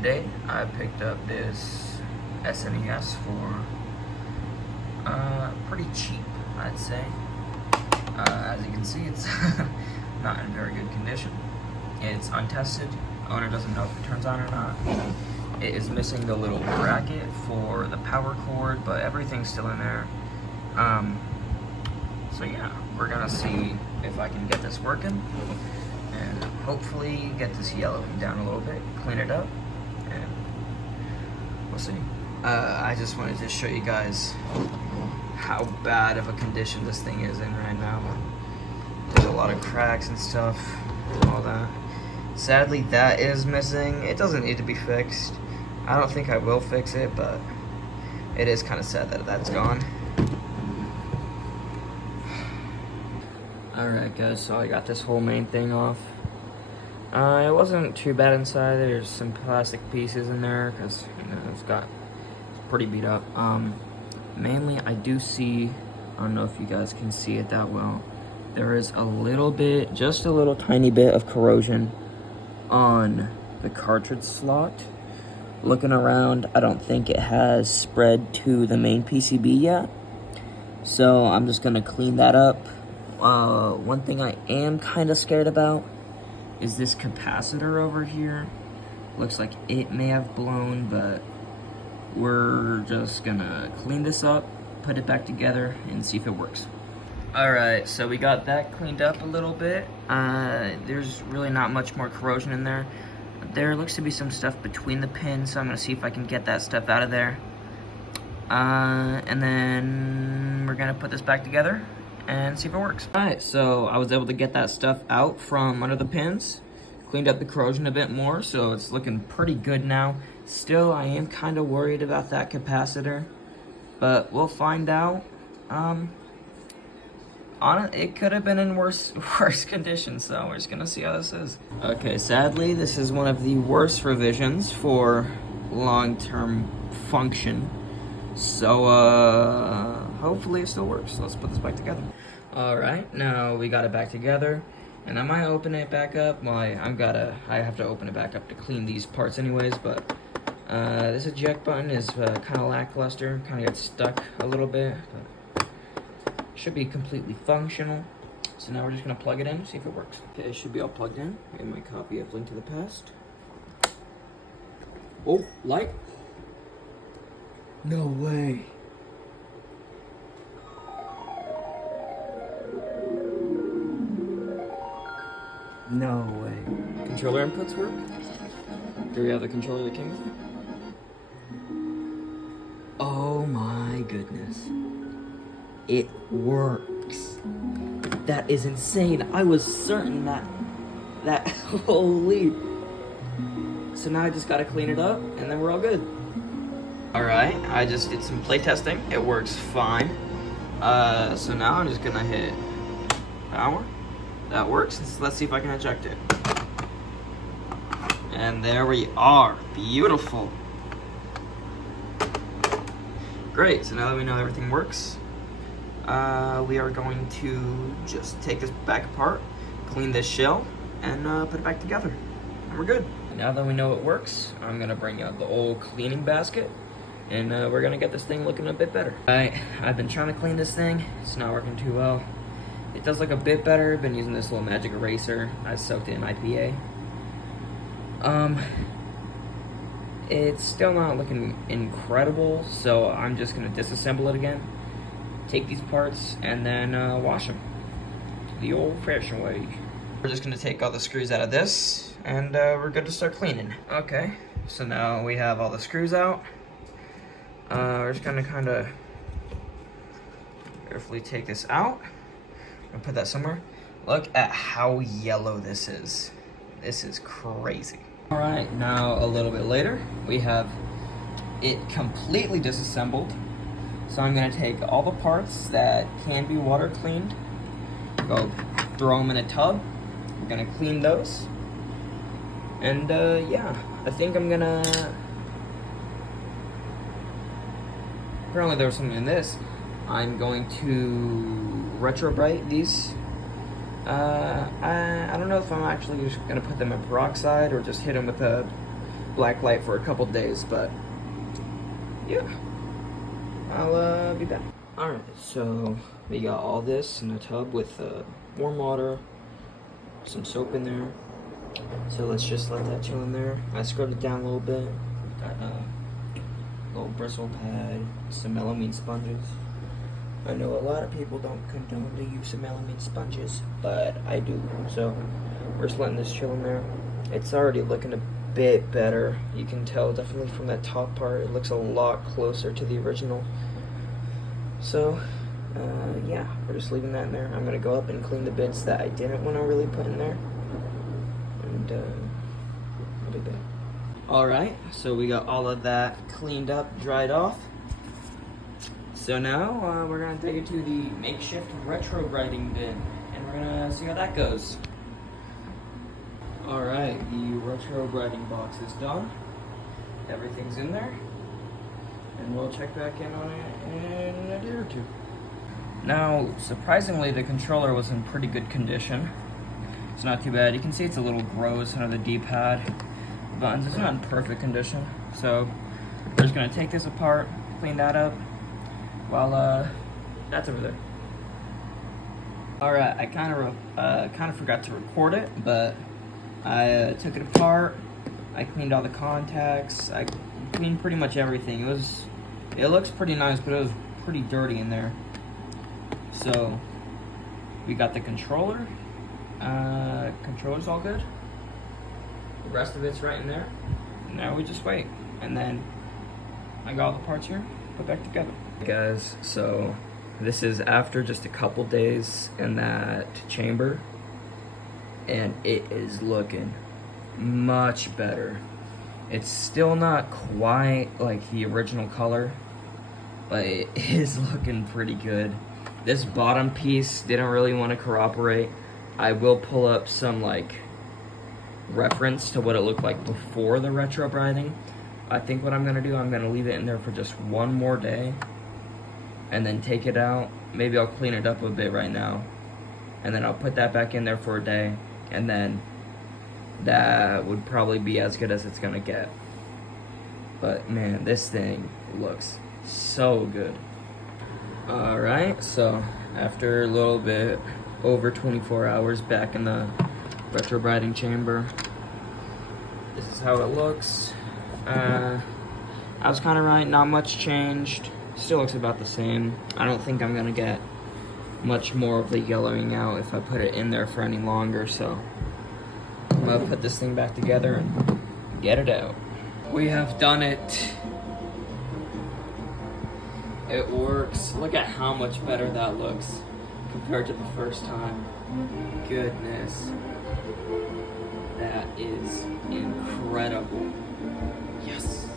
today I picked up this SNES for pretty cheap, I'd say. As you can see, it's not in very good condition. It's untested. Owner doesn't know if it turns on or not. It is missing the little bracket for the power cord, but everything's still in there. So yeah, we're gonna see if I can get this working and hopefully get this yellowing down a little bit, clean it up, and we'll see. I just wanted to show you guys how bad of a condition this thing is in right now. There's a lot of cracks and stuff and all that. Sadly, that is missing. It doesn't need to be fixed. I don't think I will fix it, but it is kind of sad that that's gone. Alright guys, so I got this whole main thing off. It wasn't too bad inside. There's some plastic pieces in there because it's pretty beat up. Mainly I do see, I don't know if you guys can see it that well, there is a little bit, just a little tiny bit of corrosion on the cartridge slot. Looking around, I don't think it has spread to the main PCB yet, so I'm just gonna clean that up. One thing I am kind of scared about is this capacitor over here. Looks like it may have blown, but we're just gonna clean this up, put it back together, and see if it works. Alright, so we got that cleaned up a little bit. There's really not much more corrosion in there. There looks to be some stuff between the pins, so I'm gonna see if I can get that stuff out of there. And then we're gonna put this back together and see if it works. Alright, so I was able to get that stuff out from under the pins, cleaned up the corrosion a bit more, so it's looking pretty good now. Still, I am kind of worried about that capacitor, but we'll find out. It could have been in worse condition, so we're just gonna see how this is. Okay, sadly, this is one of the worst revisions for long-term function. So, hopefully it still works. Let's put this back together. Alright, now we got it back together. And I might open it back up. Well, I have to open it back up to clean these parts anyways, but this eject button is kind of lackluster. Kind of gets stuck a little bit, but should be completely functional. So now we're just gonna plug it in, see if it works. Okay, it should be all plugged in. And my copy of Link to the Past. Oh, light. No way. No way. Controller inputs work? Do we have the controller that came with it? Oh my goodness. It works. That is insane. I was certain that holy. So now I just gotta clean it up and then we're all good. Alright, I just did some play testing. It works fine. So now I'm just gonna hit power. That works. Let's see if I can eject it. And there we are. Beautiful. Great, so now that we know everything works, we are going to just take this back apart, clean this shell, and put it back together. And we're good. Now that we know it works, I'm gonna bring out the old cleaning basket, and we're gonna get this thing looking a bit better. I've been trying to clean this thing. It's not working too well. It does look a bit better. Been using this little magic eraser. I soaked it in IPA. It's still not looking incredible, so I'm just gonna disassemble it again, take these parts, and then wash them the old-fashioned way. We're just gonna take all the screws out of this, and we're good to start cleaning. Okay, so now we have all the screws out. We're just gonna kind of carefully take this out. I'm gonna put that somewhere. Look at how yellow this is. This is crazy. All right, now a little bit later, we have it completely disassembled. So I'm gonna take all the parts that can be water cleaned, go throw them in a tub. We're gonna clean those. And yeah, I think I'm gonna, apparently there was something in this. I'm going to retrobrite these. I don't know if I'm actually just gonna put them in peroxide or just hit them with a black light for a couple days, but yeah, I'll be back. Alright, so we got all this in a tub with warm water, some soap in there. So let's just let that chill in there. I scrubbed it down a little bit. Got a little bristle pad, some melamine sponges. I know a lot of people don't condone to use some melamine sponges, but I do. So we're just letting this chill in there. It's already looking a bit better. You can tell definitely from that top part. It looks a lot closer to the original. So yeah, we're just leaving that in there. I'm gonna go up and clean the bits that I didn't want to really put in there, and I'll be back. All right, so we got all of that cleaned up, dried off. So now we're gonna take it to the makeshift retro writing bin, and we're gonna see how that goes. All right, the retro writing box is done. Everything's in there, and we'll check back in on it in a day or two. Now, surprisingly, the controller was in pretty good condition. It's not too bad. You can see it's a little gross under the D-pad. The buttons, it's not in perfect condition. So we're just gonna take this apart, clean that up, while that's over there. All right, I kind of forgot to record it, but I took it apart. I cleaned all the contacts. I cleaned pretty much everything. It looks pretty nice, but it was pretty dirty in there. So we got the controller. Controller's all good. The rest of it's right in there. Now we just wait, and then I got all the parts here, put back together. Guys, so this is after just a couple days in that chamber, and it is looking much better. It's still not quite like the original color, but it is looking pretty good. This bottom piece didn't really want to cooperate. I will pull up some like reference to what it looked like before the retro brighting. I think what I'm gonna do, I'm gonna leave it in there for just one more day and then take it out. Maybe I'll clean it up a bit right now, and then I'll put that back in there for a day, and then that would probably be as good as it's gonna get. But man, this thing looks so good. Alright, so after a little bit over 24 hours back in the retro brighting chamber, this is how it looks. I was kind of right, not much changed. Still looks about the same. I don't think I'm gonna get much more of the yellowing out if I put it in there for any longer, so I'm gonna put this thing back together and get it out. We have done it. It works. Look at how much better that looks compared to the first time. Goodness. That is incredible. Yes.